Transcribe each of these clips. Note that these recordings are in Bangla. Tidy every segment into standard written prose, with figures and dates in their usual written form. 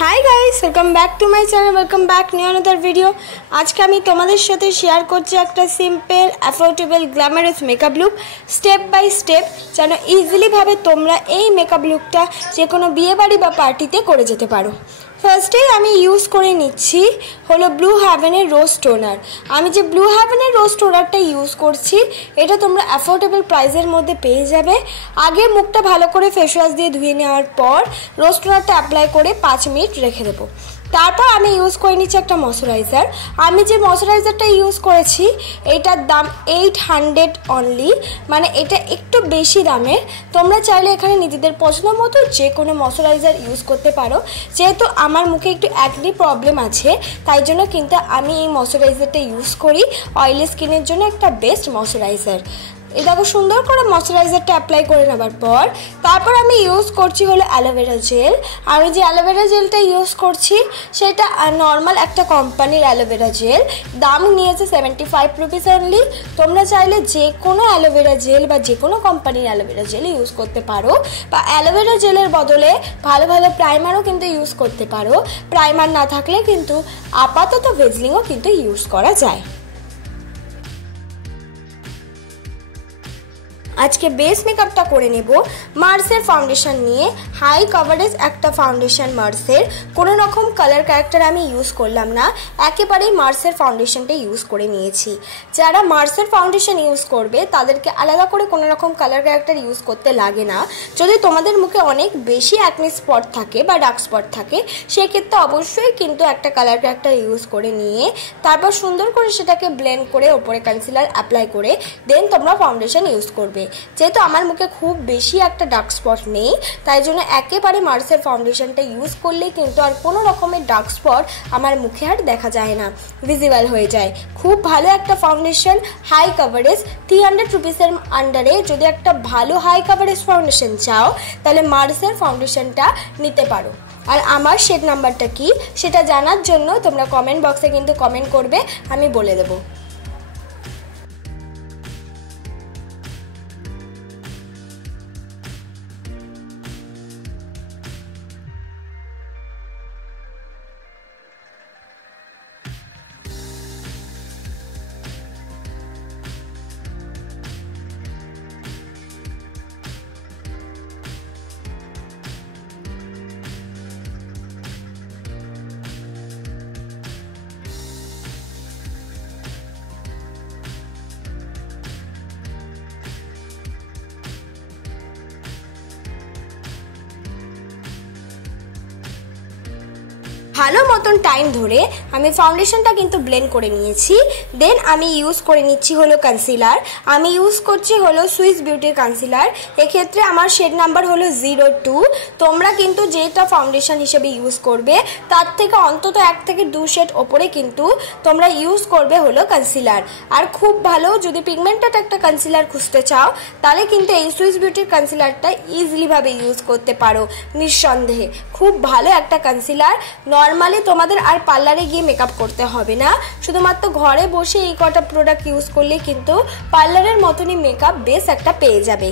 Hi guys welcome back to my channel welcome back new another video. आज के आमी तोमादेर साथे शेयर करछि एकटा simple affordable glamorous makeup look step by step जेन इजिली भावे तोमरा এই मेकअप लुकटा जे कोनो बिये बाड़ी बा पार्टीते करे जेते पारो। फार्स्टे आमी यूज करे निচ্ছি হলো ব্লু হেভেনের রোজ টোনার। আমি যে ব্লু হেভেনের রোজ টোনারটা ইউজ করছি এটা তোমরা অ্যাফোর্ডেবল প্রাইসের মধ্যে পেয়ে যাবে। আগে মুখটা ভালো করে ফেস ওয়াশ দিয়ে ধুয়ে নেওয়ার পর রোজ টোনারটা অ্যাপ্লাই করে 5 মিনিট রেখে দেব। তারপর আমি ইউজ করে নিচ্ছি একটা ময়শ্চারাইজার। আমি যে ময়শ্চারাইজারটা ইউজ করেছি এটার দাম 800 অনলি, মানে এটা একটু বেশি দামের। তোমরা চাইলে এখানে নিজেদের পছন্দ মতো যে কোনো ময়শ্চারাইজার ইউজ করতে পারো। যেহেতু আমার মুখে একটু অ্যাকনি প্রবলেম আছে তাই জন্য কিন্তু আমি এই ময়শ্চারাইজারটা ইউজ করি। অয়েলি স্কিনের জন্য একটা বেস্ট ময়শ্চারাইজার। এই দেখো সুন্দর করে ময়শ্চারাইজারটা অ্যাপ্লাই করে নেবার পর তারপর আমি ইউজ করছি হলো অ্যালোভেরা জেল। আমি যে অ্যালোভেরা জেলটা ইউজ করছি সেটা নর্মাল একটা কোম্পানির অ্যালোভেরা জেল, দাম নিয়েছে 75 রুপিস অনলি। তোমরা চাইলে যে কোনো অ্যালোভেরা জেল বা যে কোনো কোম্পানির অ্যালোভেরা জেল ইউজ করতে পারো, বা অ্যালোভেরা জেলের বদলে ভালো ভালো প্রাইমারও কিন্তু ইউজ করতে পারো। প্রাইমার না থাকলে কিন্তু আপাতত ভেজলিংও কিন্তু ইউজ করা যায়। आज के बेस मेकअपटा करे नेब मार्सের फाउंडेशन निये हाई कवरेज एक फाउंडेशन मार्सের कोनो रकम कलर कैरेक्टर आमी यूज करलाम ना, एकेबारेई मार्सের फाउंडेशनटा यूज करे निয়েছি। যারা মার্সের ফাউন্ডেশন ইউজ করবে তাদেরকে আলাদা করে কোনো রকম কালার ক্যারেক্টার ইউজ করতে লাগে না। যদি তোমাদের মুখে অনেক বেশি অ্যাকনি স্পট থাকে বা ডার্ক স্পট থাকে সেই ক্ষেত্রে অবশ্যই কিন্তু একটা কালার ক্যারেক্টার ইউজ করে নিয়ে তারপর সুন্দর করে সেটাকে ব্লেন্ড করে উপরে কনসিলার অ্যাপ্লাই করে দেন তোমরা ফাউন্ডেশন ইউজ করবে। যেহেতু আমার মুখে খুব বেশি একটা ডার্ক স্পট নেই তাই জন্য একেবারে মার্সের ফাউন্ডেশনটা ইউজ করলে কিন্তু আর কোনো রকমের ডার্ক স্পট আমার মুখে আর দেখা যায় না, ভিজিবল হয়ে যায়। খুব ভালো একটা ফাউন্ডেশন হাই কভারেজ 300 রুপিসের আন্ডারে যদি একটা ভালো হাই কভারেজ ফাউন্ডেশন চাও তাহলে মার্সের ফাউন্ডেশনটা নিতে পারো। আর আমার শেড নাম্বারটা কি সেটা জানার জন্য তোমরা কমেন্ট বক্সে কিন্তু কমেন্ট করবে, আমি বলে দেবো। ভালো মতন টাইম ধরে আমি ফাউন্ডেশনটা কিন্তু ব্লেন্ড করে নিয়েছি। দেন আমি ইউজ করে নিচ্ছি হলো কনসিলার। আমি ইউজ করছি হলো সুইস বিউটির কনসিলার। এক্ষেত্রে আমার শেড নাম্বার হলো 02। তোমরা কিন্তু যেটা ফাউন্ডেশন হিসেবে ইউজ করবে তার থেকে অন্তত 1 থেকে 2 শেড ওপরে কিন্তু তোমরা ইউজ করবে হলো কনসিলার। আর খুব ভালো যদি পিগমেন্টেড একটা কনসিলার খুঁজতে চাও তাহলে কিন্তু এই সুইস বিউটির কনসিলারটা ইজিলি ভাবে ইউজ করতে পারো নিঃসন্দেহে। খুব ভালো একটা কনসিলার। নর্মালি তোমাদের আর পার্লারে গিয়ে মেকআপ করতে হবে না, শুধুমাত্র ঘরে বসে এই কটা প্রোডাক্ট ইউজ করলে কিন্তু পার্লারের মতনই মেকআপ বেস একটা পেয়ে যাবে।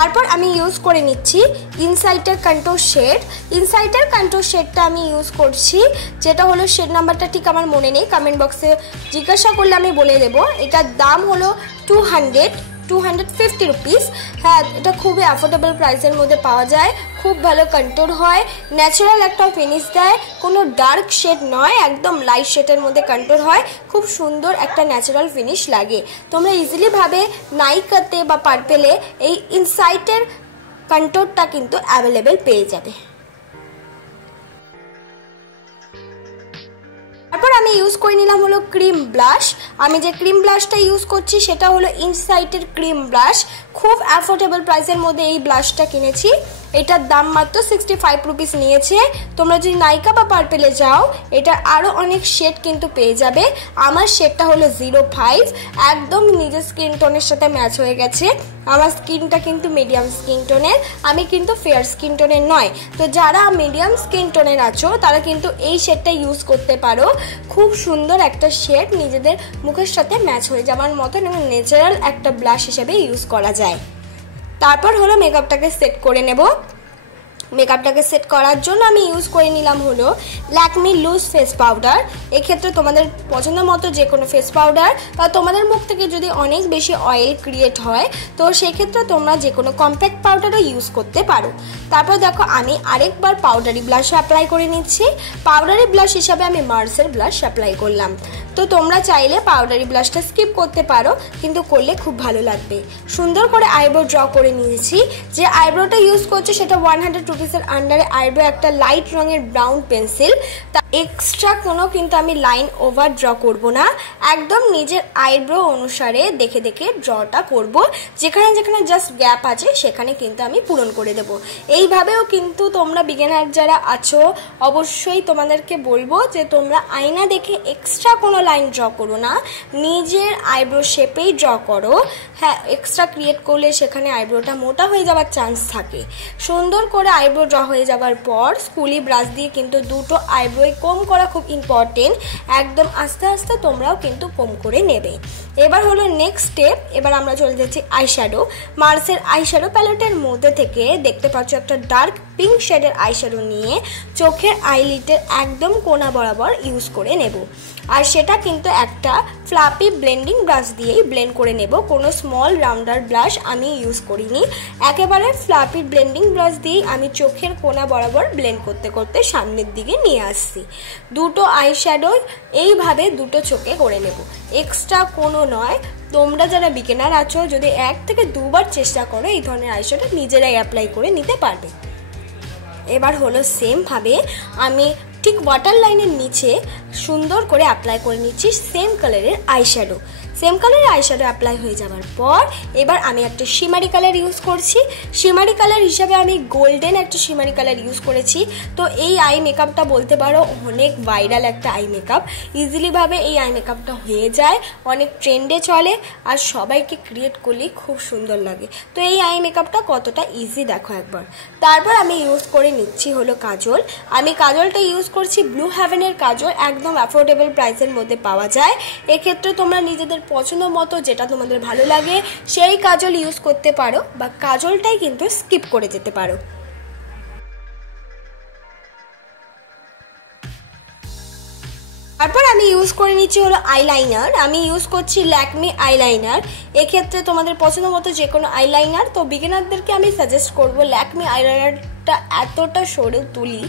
তারপর আমি ইউজ করে নিচ্ছি ইনসাইটের কন্ট্রোল শেড। ইনসাইটের কন্ট্রোল শেডটা আমি ইউজ করছি, যেটা হলো শেড নাম্বারটা ঠিক আমার মনে নেই, কমেন্ট বক্সে জিজ্ঞাসা করলে আমি বলে দেবো। এটার দাম হলো 250 রুপিস। হ্যাঁ, এটা খুবই অ্যাফোর্ডেবল প্রাইসের মধ্যে পাওয়া যায়। খুব ভালো কন্ট্রোল হয়, ন্যাচারাল একটা ফিনিশ দেয়, কোনো ডার্ক শেড নয়, একদম লাইট শেডের মধ্যে কন্ট্রোল হয়। খুব সুন্দর একটা ন্যাচারাল ফিনিশ লাগে। তোমরা ইজিলি ভাবে নাইকাতে বা পার্পেলে এই ইনসাইটের কন্ট্রোলটা কিন্তু অ্যাভেলেবেল পেয়ে যাবে। তারপর আমি ইউজ করে নিলাম হলো ক্রিম ব্লাশ। আমি যে ক্রিম ব্লাশটা ইউজ করছি সেটা হলো ইনসাইটের ক্রিম ব্লাশ। খুব অ্যাফোর্ডেবল প্রাইসের মধ্যে এই ব্লাশটা কিনেছি। এটার দাম মাত্র 65 রুপিস নিয়েছে। তোমরা যদি নাইকা বা পার্পেলে যাও এটার আরও অনেক শেড কিন্তু পেয়ে যাবে। আমার শেডটা হলো 05, একদম নিজের স্কিন টোনের সাথে ম্যাচ হয়ে গেছে। আমার স্কিনটা কিন্তু মিডিয়াম স্কিন টোনের, আমি কিন্তু ফেয়ার স্কিন টোনের নয়। তো যারা মিডিয়াম স্কিন টোনের আছো তারা কিন্তু এই শেডটা ইউজ করতে পারো। খুব সুন্দর একটা শেড, নিজেদের মুখের সাথে ম্যাচ হয়ে যাওয়ার মতন এবং ন্যাচারাল একটা ব্লাশ হিসেবে ইউজ করা যায়। তারপর হলো মেকআপটাকে সেট করে নেব। মেকআপটাকে সেট করার জন্য আমি ইউজ করে নিলাম হলো ল্যাকমি লুজ ফেস পাউডার। এক্ষেত্রে তোমাদের পছন্দ মতো যে কোনো ফেস পাউডার, বা তোমাদের মুখ থেকে যদি অনেক বেশি অয়েল ক্রিয়েট হয় তো সেক্ষেত্রে তোমরা যে কোনো কম্প্যাক্ট পাউডারও ইউজ করতে পারো। তারপর দেখো আমি আরেকবার পাউডারি ব্লাশ অ্যাপ্লাই করে নিচ্ছি। পাউডারি ব্লাশ হিসাবে আমি মার্সের ব্লাশ অ্যাপ্লাই করলাম। তো তোমরা চাইলে পাউডারি ব্লাশটা স্কিপ করতে পারো, কিন্তু করলে খুব ভালো লাগবে। সুন্দর করে আইব্রো ড্র করে নিয়েছি। যে আইব্রোটা ইউজ করছি সেটা 100 রুপিসের আন্ডারে আইব্রো, একটা লাইট রঙের ব্রাউন পেন্সিল। তা এক্সট্রা কোনো কিন্তু আমি লাইন ওভার ড্র করব না, একদম নিজের আইব্রো অনুসারে দেখে দেখে ড্রটা করব। যেখানে যেখানে জাস্ট গ্যাপ আছে সেখানে কিন্তু আমি পূরণ করে দেব। এইভাবেও কিন্তু তোমরা বিগিনার যারা আছো অবশ্যই তোমাদেরকে বলবো যে তোমরা আয়না দেখে এক্সট্রা কোনো লাইন ড্র করো না, নিজের আইব্রো শেপেই ড্র করো। হ্যাঁ, এক্সট্রা ক্রিয়েট করলে সেখানে আইব্রোটা মোটা হয়ে যাওয়ার চান্স থাকে। সুন্দর করে আইব্রো ড্র হয়ে যাওয়ার পর স্কুলি ব্রাশ দিয়ে কিন্তু দুটো আইব্রোই কম করা খুব ইম্পর্টেন্ট। একদম আস্তে আস্তে তোমরাও কিন্তু কম করে নেবে। এবার হলো নেক্সট স্টেপ। এবার আমরা চলে যাচ্ছি আইশ্যাডো। মার্সের আইশ্যাডো প্যালেটের মধ্যে থেকে দেখতে পাচ্ছ একটা ডার্ক পিঙ্ক শেডের আইশ্যাডো নিয়ে চোখের আইলিটের একদম কোনা বরাবর ইউজ করে নেব। আর সেটা কিন্তু একটা ফ্লাপি ব্লেন্ডিং ব্রাশ দিয়েই ব্লেন্ড করে নেব। কোনো স্মল রাউন্ডার ব্রাশ আমি ইউজ করিনি, একেবারে ফ্লাপি ব্লেন্ডিং ব্রাশ দিয়েই আমি চোখের কোনা বরাবর ব্লেন্ড করতে করতে সামনের দিকে নিয়ে আসছি। দুটো আইশ্যাডো এইভাবে দুটো চোখে করে নেব, এক্সট্রা কোনো নয়। তোমরা যারা বিগিনার আছো যদি 1 থেকে 2 বার চেষ্টা করো এই ধরনের আইশ্যাডো নিজেরাই অ্যাপ্লাই করে নিতে পারবে। এবার হলো সেম ভাবে আমি ঠিক ওয়াটার লাইনের নিচে সুন্দর করে অ্যাপ্লাই করে নিচ্ছি সেম কালারের আইশ্যাডো। সেম কালারের আইশ্যাডো অ্যাপ্লাই হয়ে যাওয়ার পর এবার আমি একটা শিমারি কালার ইউজ করছি। শিমারি কালার হিসাবে আমি গোল্ডেন একটা শিমারি কালার ইউজ করেছি। তো এই আই মেকআপটা বলতে পারো অনেক ভাইরাল একটা আই মেকআপ। ইজিলিভাবে এই আই মেকআপটা হয়ে যায়, অনেক ট্রেন্ডে চলে, আর সবাইকে ক্রিয়েট করলেই খুব সুন্দর লাগে। তো এই আই মেকআপটা কতটা ইজি দেখো একবার। তারপর আমি ইউজ করে নিচ্ছি হলো কাজল। আমি কাজলটা ইউজ করছি ব্লু হেভেনের কাজল, একদম অ্যাফোর্ডেবল প্রাইসের মধ্যে পাওয়া যায়। এক্ষেত্রে তোমরা নিজেদের পছন্দ মতো যেটা তোমাদের ভালো লাগে সেই কাজল ইউজ করতে পারো, বা কাজলটাই কিন্তু স্কিপ করে যেতে পারো। তারপর আমি ইউজ করে নিচ্ছি হলো আইলাইনার। আমি ইউজ করছি ল্যাকমি আইলাইনার। এক্ষেত্রে তোমাদের পছন্দ মতো যে কোনো আইলাইনার। তো বিগিনারদেরকে আমি সাজেস্ট করবো ল্যাকমি আইলাইনারটা এতটা সরু তুলি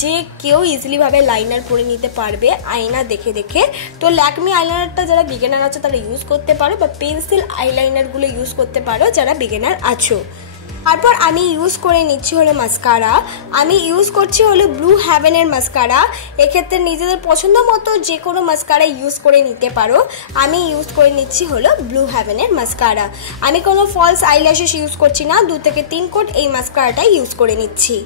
যে কেউ ইজিলিভাবে লাইনার পরে নিতে পারবে আয়না দেখে দেখে। তো ল্যাকমি আইলাইনারটা যারা বিগিনার আছো তারা ইউজ করতে পারো, বা পেন্সিল আইলাইনারগুলো ইউজ করতে পারো যারা বিগিনার আছো। তারপর আমি ইউজ করে নিচ্ছি হলো মাস্কারা। আমি ইউজ করছি হলো ব্লু হেভেনের মাস্কারা। এক্ষেত্রে নিজেদের পছন্দ মতো যে কোনো মাস্কারা ইউজ করে নিতে পারো। আমি ইউজ করে নিচ্ছি হলো ব্লু হেভেনের মাস্কারা। আমি কোনো ফলস আইল্যাশেস ইউজ করছি না, 2 থেকে 3 কোট এই মাস্কারাটা ইউজ করে নিচ্ছি।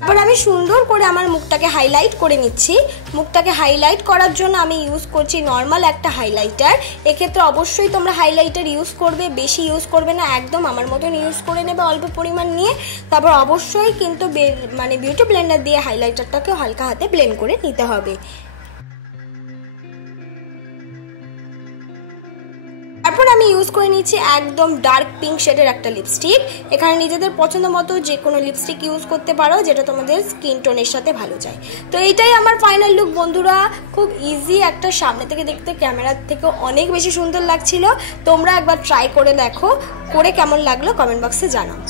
তারপর আমি সুন্দর করে আমার মুখটাকে হাইলাইট করে নিচ্ছি। মুখটাকে হাইলাইট করার জন্য আমি ইউজ করছি নর্মাল একটা হাইলাইটার। এক্ষেত্রে অবশ্যই তোমরা হাইলাইটার ইউজ করবে, বেশি ইউজ করবে না, একদম আমার মতন ইউজ করে নেবে অল্প পরিমাণ নিয়ে। তারপর অবশ্যই কিন্তু বিউটি ব্লেন্ডার দিয়ে হাইলাইটারটাকে হালকা হাতে ব্লেন্ড করে নিতে হবে। তারপর আমি ইউজ করে নিচ্ছি একদম ডার্ক পিঙ্ক শেডের একটা লিপস্টিক। এখানে নিজেদের পছন্দ মতো যে কোনো লিপস্টিক ইউজ করতে পারো যেটা তোমাদের স্কিন টোনের সাথে ভালো যায়। তো এইটাই আমার ফাইনাল লুক বন্ধুরা। খুব ইজি একটা, সামনে থেকে দেখতে ক্যামেরার থেকে অনেক বেশি সুন্দর লাগছিল। তোমরা একবার ট্রাই করে দেখো, করে কেমন লাগলো কমেন্ট বক্সে জানাও।